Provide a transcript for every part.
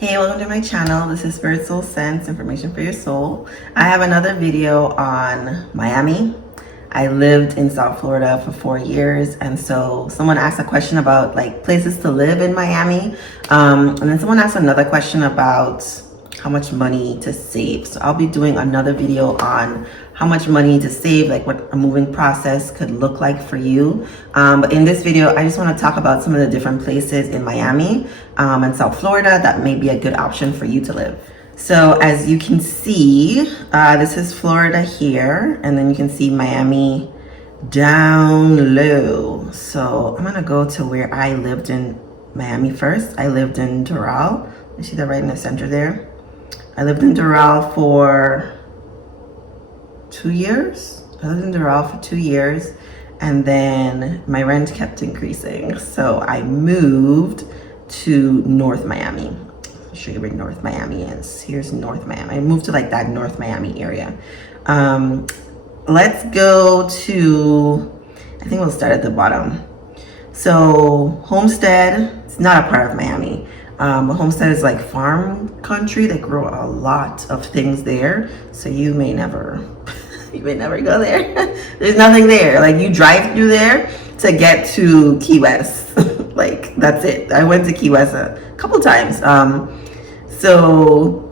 Hey, welcome to my channel. This is Spirit Soul Sense, information for your soul. I have another video on Miami. I lived in South Florida for 4 years, and so someone asked a question about like places to live in Miami, and then someone asked another question about how much money to save. So I'll be doing another video on how much money to save, like what a moving process could look like for you. But in this video, I just want to talk about some of the different places in Miami and South Florida that may be a good option for you to live. So as you can see, this is Florida here, and then you can see Miami down low. So I'm gonna go to where I lived in Miami first. I lived in Doral. You see that right in the center there? I lived in Doral for 2 years. I lived in Doral for 2 years, and then my rent kept increasing. So I moved to North Miami. I'll show you where North Miami is. Here's North Miami. I moved to like that North Miami area. Let's go to, I think we'll start at the bottom. So Homestead, it's not a part of Miami. But Homestead is like farm country. They grow a lot of things there. So you may never go there. There's nothing there. Like you drive through there to get to Key West. Like that's it. I went to Key West a couple times. So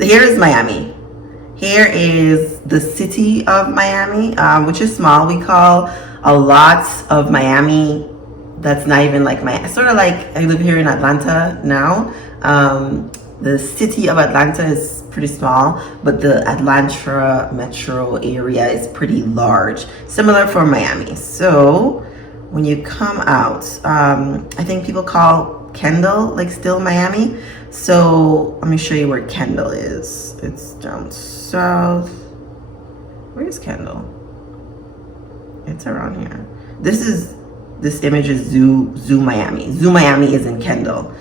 here is Miami. Here is the city of Miami, which is small. We call a lot of Miami that's not even like sort of like I live here in Atlanta now. The city of Atlanta is pretty small, but the Atlanta metro area is pretty large, similar for Miami. So when you come out, I think people call Kendall like still Miami. So let me show you where Kendall is. It's down south. Where is Kendall? It's around here. This image is Zoo Miami. Zoo Miami is in Kendall.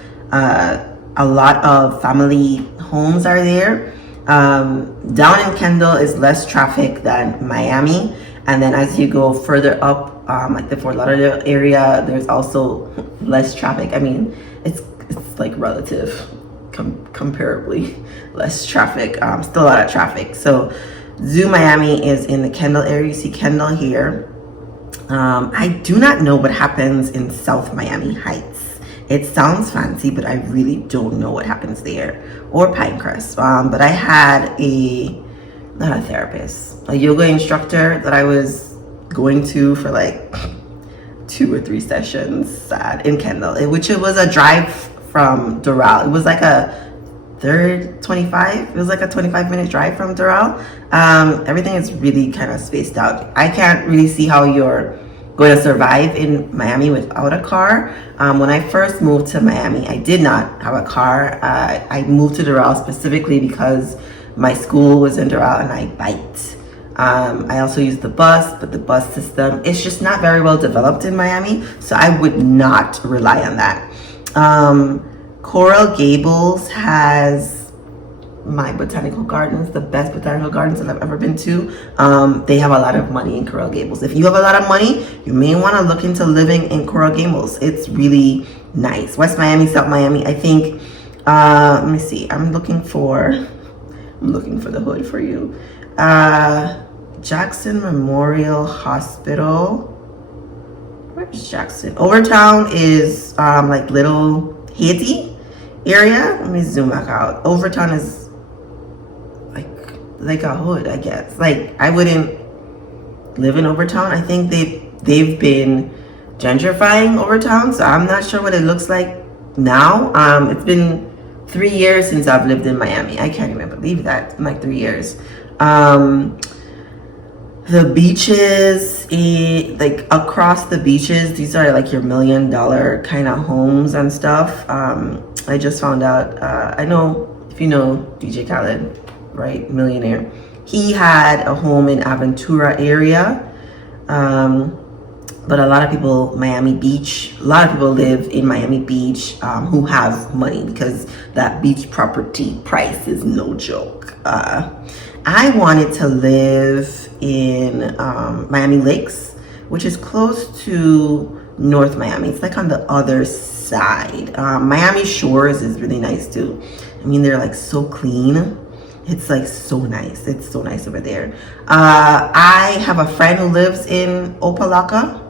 A lot of family homes are there. Down in Kendall is less traffic than Miami. And then as you go further up, like the Fort Lauderdale area, there's also less traffic. I mean, it's like relative, comparably less traffic. Still a lot of traffic. So Zoo Miami is in the Kendall area. You see Kendall here. I do not know what happens in South Miami Heights. It sounds fancy, but I really don't know what happens there, or Pinecrest. But I had not a therapist, a yoga instructor that I was going to for like 2 or 3 sessions in Kendall, which it was a drive from Doral. It was like a 25. It was like a 25-minute drive from Doral. Everything is really kind of spaced out. I can't really see how you're going to survive in Miami without a car. When I first moved to Miami, I did not have a car. I moved to Doral specifically because my school was in Doral and I biked. I also used the bus, but the bus system is just not very well developed in Miami, so I would not rely on that. Coral Gables has my botanical gardens, the best botanical gardens that I've ever been to. They have a lot of money in Coral Gables. If you have a lot of money, you may want to look into living in Coral Gables. It's really nice. West Miami, South Miami, I think. Let me see. I'm looking for the hood for you. Jackson Memorial Hospital. Where's Jackson? Overtown is like Little Haiti area. Let me zoom back out. Overtown is like a hood, I guess. Like I wouldn't live in Overtown. I think they've been gentrifying Overtown, so I'm not sure what it looks like now. It's been 3 years since I've lived in Miami. I can't even believe that. It's been like 3 years. The beaches, like across the beaches, these are like your $1 million kind of homes and stuff. I just found out, I know if you know DJ Khaled, right? Millionaire. He had a home in Aventura area. But a lot of people, Miami Beach, a lot of people live in Miami Beach who have money because that beach property price is no joke. I wanted to live in Miami Lakes, which is close to North Miami. It's like on the other side. Miami Shores is really nice too. I mean, they're like so clean. It's like so nice. It's so nice over there. I have a friend who lives in Opalaka.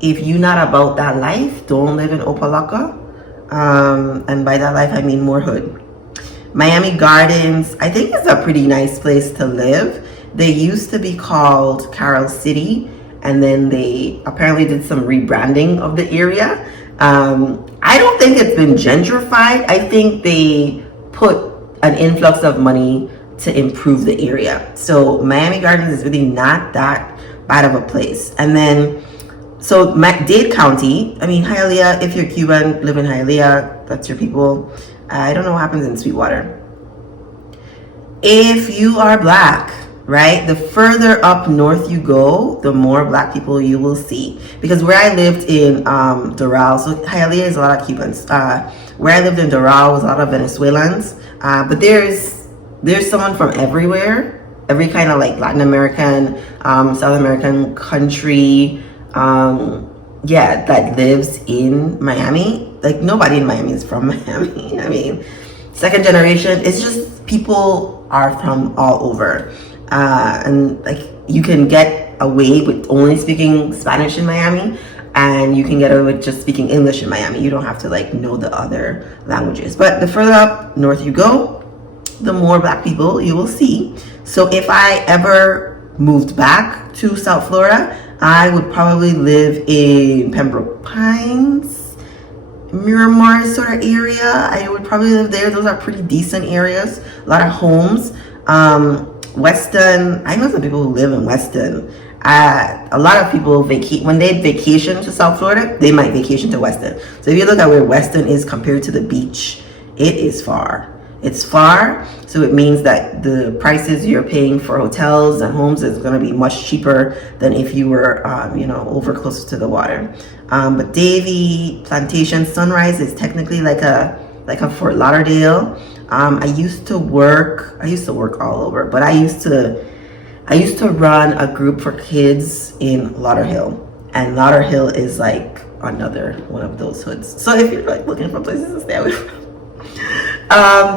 If you're not about that life, don't live in Opalaka. And by that life, I mean more hood. Miami Gardens, I think is a pretty nice place to live. They used to be called Carol City, and then they apparently did some rebranding of the area. I don't think it's been gentrified. I think they put an influx of money to improve the area. So Miami Gardens is really not that bad of a place. And then, so Dade County, I mean, Hialeah, if you're Cuban, live in Hialeah, that's your people. I don't know what happens in Sweetwater. If you are black, right, the further up north you go, the more black people you will see. Because where I lived in Doral, so Hialeah is a lot of Cubans. Where I lived in Doral was a lot of Venezuelans. But there's someone from everywhere, every kind of like Latin American, South American country, that lives in Miami. Like nobody in Miami is from Miami. I mean, second generation, it's just people are from all over. And like you can get away with only speaking Spanish in Miami, and you can get away with just speaking English in Miami. You don't have to like know the other languages. But the further up north you go, the more black people you will see. So if I ever moved back to South Florida, I would probably live in Pembroke Pines, Miramar sort of area. I would probably live there. Those are pretty decent areas. A lot of homes. Weston, I know some people who live in Weston. A lot of people when they vacation to South Florida, they might vacation to Weston. So if you look at where Weston is compared to the beach, it is far. It's far, so it means that the prices you're paying for hotels and homes is going to be much cheaper than if you were, over closer to the water. But Davie, Plantation, Sunrise is technically like a Fort Lauderdale. I used to work all over, but I used to run a group for kids in Lauderhill, and Lauderhill is like another one of those hoods. So if you're like looking for places to stay away from,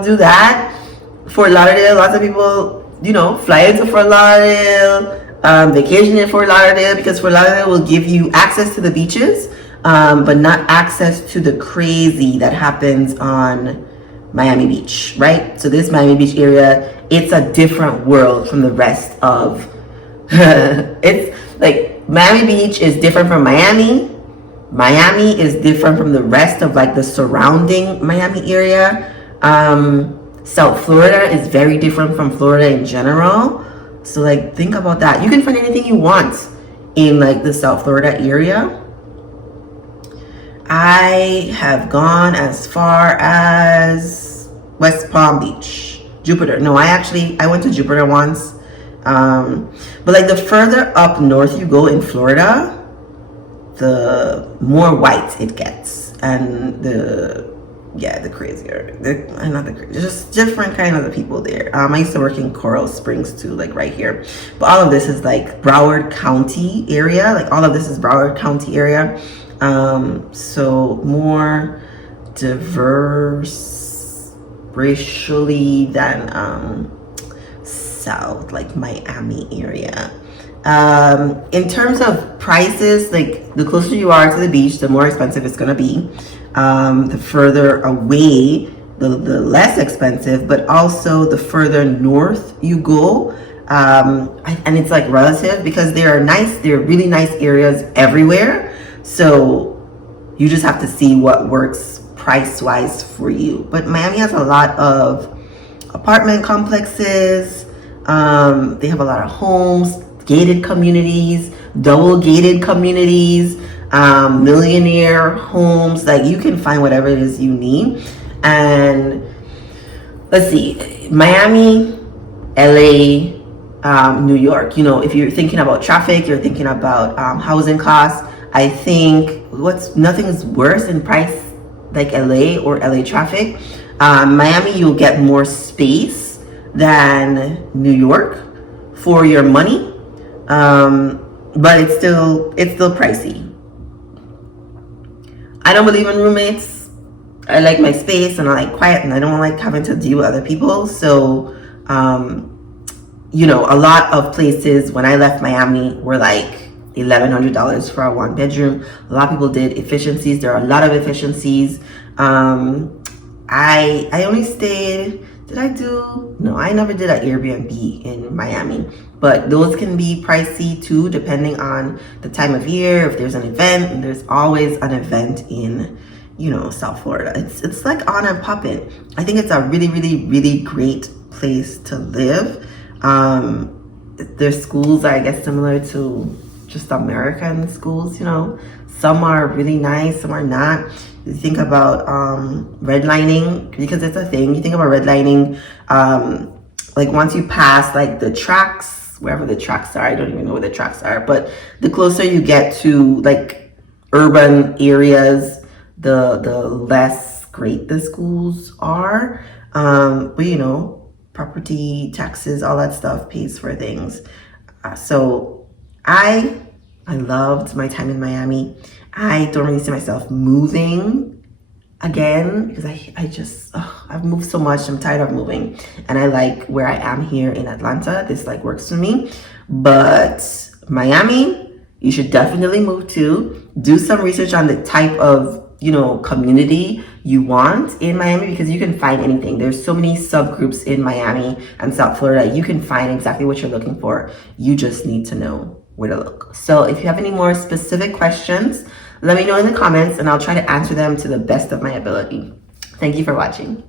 do that. Fort Lauderdale, lots of people, fly into Fort Lauderdale, vacation in Fort Lauderdale, because Fort Lauderdale will give you access to the beaches, but not access to the crazy that happens on Miami Beach, right? So this Miami Beach area, it's a different world from the rest of it's like Miami Beach is different from Miami. Miami is different from the rest of like the surrounding Miami area. South Florida is very different from Florida in general. So like think about that. You can find anything you want in like the South Florida area. I have gone as far as West Palm Beach, Jupiter. No, I went to Jupiter once. But like the further up north you go in Florida, the more white it gets, and the crazier, just different kind of the people there. I used to work in Coral Springs too, like right here. But all of this is like Broward County area. Like all of this is Broward County area. So more diverse racially than South, like Miami area. In terms of prices, like the closer you are to the beach, the more expensive it's gonna be. The further away, the less expensive, but also the further north you go. And it's like relative, because there are really nice areas everywhere. So you just have to see what works price-wise for you. But Miami has a lot of apartment complexes. They have a lot of homes, gated communities, double gated communities, millionaire homes. Like you can find whatever it is you need. And let's see, Miami, LA, New York. If you're thinking about traffic, you're thinking about housing costs. I think nothing is worse in price like LA or LA traffic. Miami, you'll get more space than New York for your money, but it's still pricey. I don't believe in roommates. I like my space and I like quiet and I don't like having to deal with other people. So, you know, a lot of places when I left Miami were like $1,100 for a 1 bedroom. A lot of people did efficiencies. There are a lot of efficiencies. I only stayed, did I do? No, I never did an Airbnb in Miami, but those can be pricey too, depending on the time of year. If there's an event, and there's always an event in, you know, South Florida. It's like on and popping. I think it's a really, really, really great place to live. Their schools are, I guess, similar to just American schools, you know. Some are really nice, some are not. You think about redlining, because it's a thing. You think about redlining, like once you pass like the tracks, wherever the tracks are, I don't even know where the tracks are, but the closer you get to like urban areas, the less great the schools are. But you know, property taxes, all that stuff pays for things. So I loved my time in Miami. I don't really see myself moving again because I've moved so much. I'm tired of moving, and I like where I am here in Atlanta. This like works for me. But Miami, you should definitely move to. Do some research on the type of, you know, community you want in Miami, because you can find anything. There's so many subgroups in Miami and South Florida. You can find exactly what you're looking for. You just need to know where to look. So if you have any more specific questions, let me know in the comments and I'll try to answer them to the best of my ability. Thank you for watching.